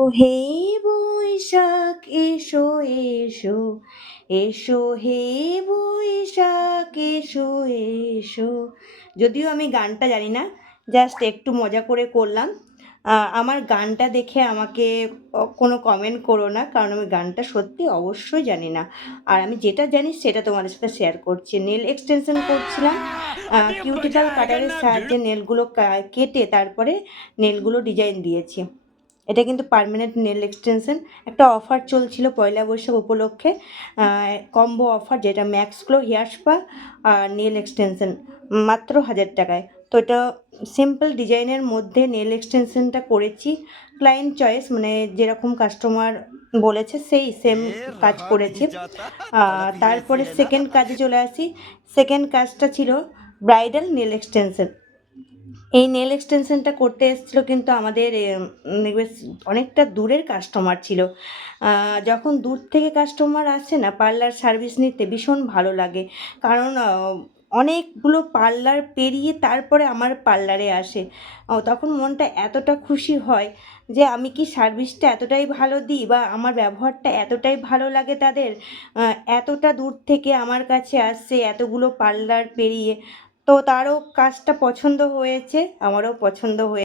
ও হে বৈশাখ এসো এসো, এসো হে বৈশাখ এসো এসো। যদিও আমি গানটা জানি না, জাস্ট একটু মজা করে করলাম। আমার গানটা দেখে আমাকে কোনো কমেন্ট করো না, কারণ আমি গানটা সত্যি অবশ্যই জানি না। আর আমি যেটা জানি সেটা তোমাদের সাথে শেয়ার করছি। নেল এক্সটেনশন করছিলাম, কিউটিকল কাটারের সাহায্যে নেলগুলো কেটে তারপরে নেলগুলো ডিজাইন দিয়েছি। এটা কিন্তু পার্মানেন্ট নেল এক্সটেনশন। একটা অফার চলছিল পয়লা বৈশাখ উপলক্ষে, কম্বো অফার, যেটা ম্যাক্স গ্লো হেয়ার স্পা আর নেল এক্সটেনশন মাত্র 1000 টাকায়। তো এটা সিম্পল ডিজাইনের মধ্যে নেল এক্সটেনশনটা করেছি, ক্লায়েন্ট চয়েস, মানে যেরকম কাস্টমার বলেছে সেই সেম কাজ করেছি। তারপরে সেকেন্ড কাজে চলে আসি। সেকেন্ড কাজটা ছিল ব্রাইডাল নেল এক্সটেনশন। এই নেল এক্সটেনশনটা করতে এসেছিলো কিন্তু আমাদের বেশ অনেকটা দূরের কাস্টমার ছিল। যখন দূর থেকে কাস্টমার আসে না পার্লার সার্ভিস নিতে, ভীষণ ভালো লাগে, কারণ অনেকগুলো পার্লার পেরিয়ে তারপরে আমার পার্লারে আসে। তখন মনটা এতটা খুশি হয় যে আমি কি সার্ভিসটা এতটাই ভালো দিই বা আমার ব্যবহারটা এতটাই ভালো লাগে তাদের, এতটা দূর থেকে আমার কাছে আসছে এতগুলো পার্লার পেরিয়ে। তো তারও কাজটা পছন্দ হয়েছে, আমারও পছন্দ হয়ে